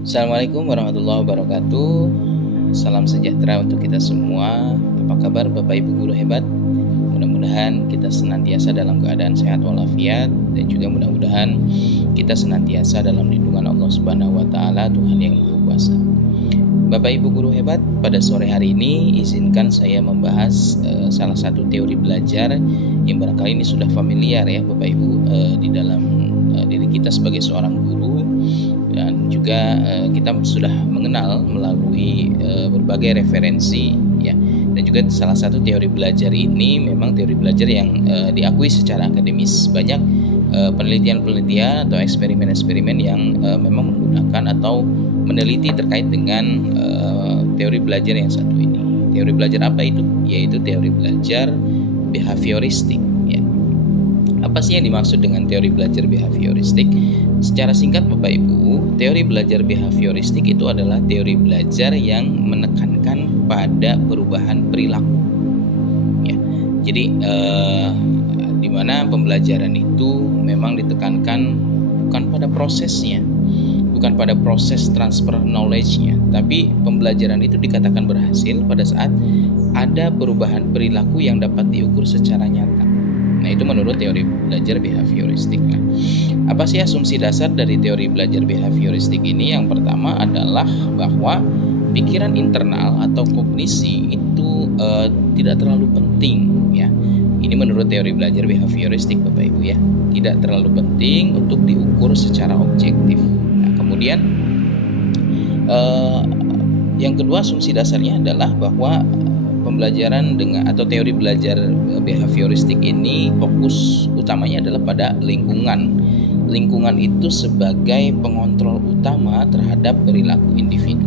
Assalamualaikum warahmatullahi wabarakatuh. Salam sejahtera untuk kita semua. Apa kabar Bapak Ibu guru hebat? Mudah-mudahan kita senantiasa dalam keadaan sehat walafiat dan juga mudah-mudahan kita senantiasa dalam lindungan Allah Subhanahu wa taala, Tuhan yang Maha Kuasa. Bapak Ibu guru hebat, pada sore hari ini izinkan saya membahas salah satu teori belajar yang barangkali ini sudah familiar ya Bapak Ibu di dalam diri kita sebagai seorang guru, dan juga kita sudah mengenal melalui berbagai referensi ya. Dan juga salah satu teori belajar ini memang teori belajar yang diakui secara akademis. Banyak penelitian-penelitian atau eksperimen-eksperimen yang memang menggunakan atau meneliti terkait dengan teori belajar yang satu ini. Teori belajar apa itu? Yaitu teori belajar behavioristik ya. Apa sih yang dimaksud dengan teori belajar behavioristik? Secara singkat Bapak Ibu, teori belajar behavioristik itu adalah teori belajar yang menekankan pada perubahan perilaku. Ya, jadi di mana pembelajaran itu memang ditekankan bukan pada prosesnya, bukan pada proses transfer knowledge-nya, tapi pembelajaran itu dikatakan berhasil pada saat ada perubahan perilaku yang dapat diukur secara nyata. Nah, itu menurut teori belajar behavioristik. Nah, apa sih asumsi dasar dari teori belajar behavioristik ini? Yang pertama adalah bahwa pikiran internal atau kognisi itu tidak terlalu penting ya. Ini menurut teori belajar behavioristik Bapak Ibu ya. Tidak terlalu penting untuk diukur secara objektif. Nah, kemudian yang kedua asumsi dasarnya adalah bahwa pembelajaran dengan atau teori belajar behavioristik ini fokus utamanya adalah pada lingkungan. Lingkungan itu sebagai pengontrol utama terhadap perilaku individu.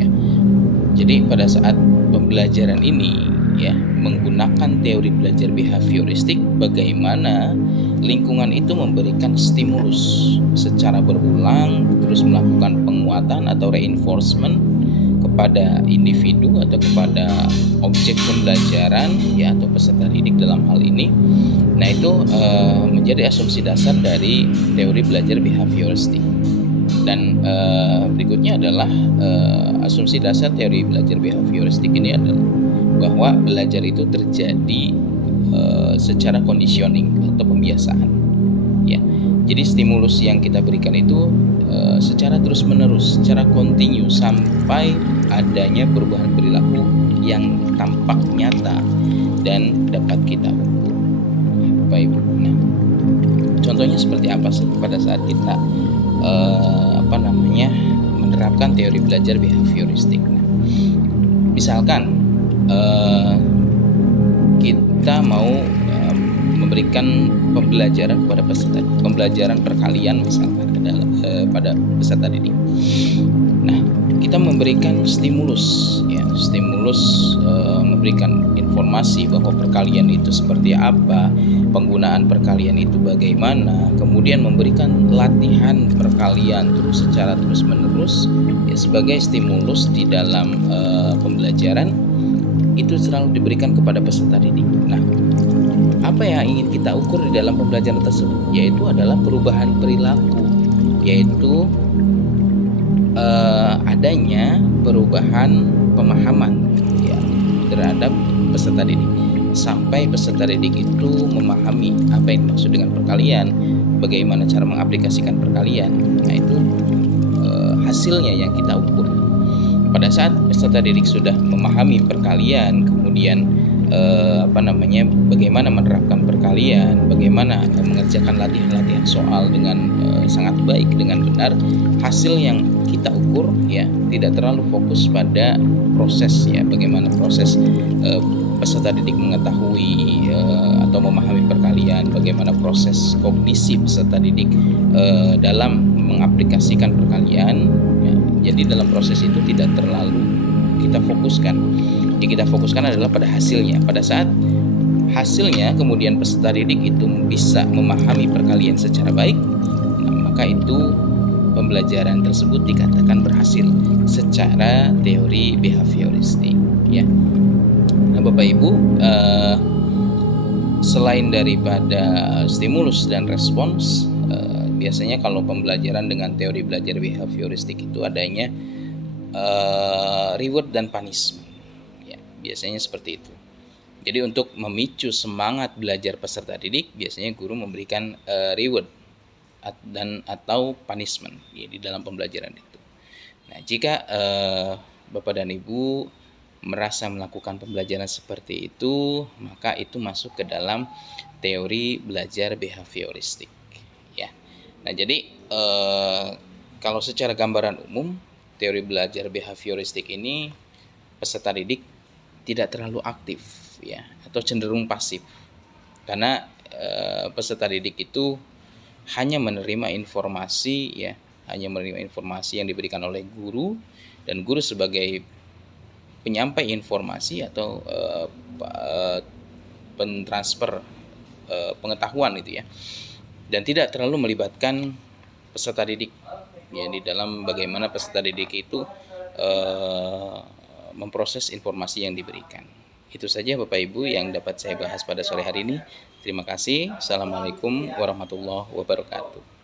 Ya. Jadi pada saat pembelajaran ini ya menggunakan teori belajar behavioristik, bagaimana lingkungan itu memberikan stimulus secara berulang, terus melakukan penguatan atau reinforcement kepada individu atau kepada objek pembelajaran ya atau peserta didik dalam hal ini. Nah, itu menjadi asumsi dasar dari teori belajar behavioristik. Dan berikutnya adalah asumsi dasar teori belajar behavioristik ini adalah bahwa belajar itu terjadi secara conditioning atau pembiasaan ya. Jadi stimulus yang kita berikan itu secara terus-menerus, secara kontinu sampai adanya perubahan perilaku yang tampak nyata dan dapat kita ukur. Baik. Nah, contohnya seperti apa sih pada saat kita menerapkan teori belajar behavioristik? Nah, misalkan kita mau memberikan pembelajaran kepada peserta, pembelajaran perkalian misalkan pada peserta didik. Nah, kita memberikan stimulus ya, memberikan informasi bahwa perkalian itu seperti apa, penggunaan perkalian itu bagaimana, kemudian memberikan latihan perkalian secara terus-menerus ya, sebagai stimulus di dalam pembelajaran itu selalu diberikan kepada peserta didik. Nah, apa yang ingin kita ukur di dalam pembelajaran tersebut? Yaitu adalah perubahan perilaku, yaitu adanya perubahan pemahaman ya, terhadap peserta didik, sampai peserta didik itu memahami apa yang dimaksud dengan perkalian, bagaimana cara mengaplikasikan perkalian. Nah, itu hasilnya yang kita ukur. Pada saat peserta didik sudah memahami perkalian, kemudian bagaimana menerapkan perkalian, bagaimana mengerjakan latihan-latihan soal dengan sangat baik, dengan benar, hasil yang kita ukur ya tidak terlalu fokus pada proses ya, bagaimana proses peserta didik mengetahui atau memahami perkalian, bagaimana proses kognisi peserta didik dalam mengaplikasikan perkalian ya. Jadi dalam proses itu tidak terlalu kita fokuskan. Yang kita fokuskan adalah pada hasilnya. Pada saat hasilnya kemudian peserta didik itu bisa memahami perkalian secara baik, nah, maka itu pembelajaran tersebut dikatakan berhasil secara teori behavioristik ya. Nah, Bapak Ibu, selain daripada stimulus dan respons, biasanya kalau pembelajaran dengan teori belajar behavioristik itu adanya reward dan punishment. Ya, biasanya seperti itu. Jadi untuk memicu semangat belajar peserta didik, biasanya guru memberikan reward dan atau punishment ya, di dalam pembelajaran itu. Nah, jika Bapak dan Ibu merasa melakukan pembelajaran seperti itu, maka itu masuk ke dalam teori belajar behavioristik ya. Nah, jadi kalau secara gambaran umum teori belajar behavioristik ini peserta didik tidak terlalu aktif ya, atau cenderung pasif, karena peserta didik itu hanya menerima informasi ya, hanya menerima informasi yang diberikan oleh guru, dan guru sebagai penyampai informasi atau pentransfer pengetahuan itu ya, dan tidak terlalu melibatkan peserta didik ya di dalam bagaimana peserta didik itu memproses informasi yang diberikan. Itu saja Bapak Ibu yang dapat saya bahas pada sore hari ini. Terima kasih. Assalamualaikum warahmatullahi wabarakatuh.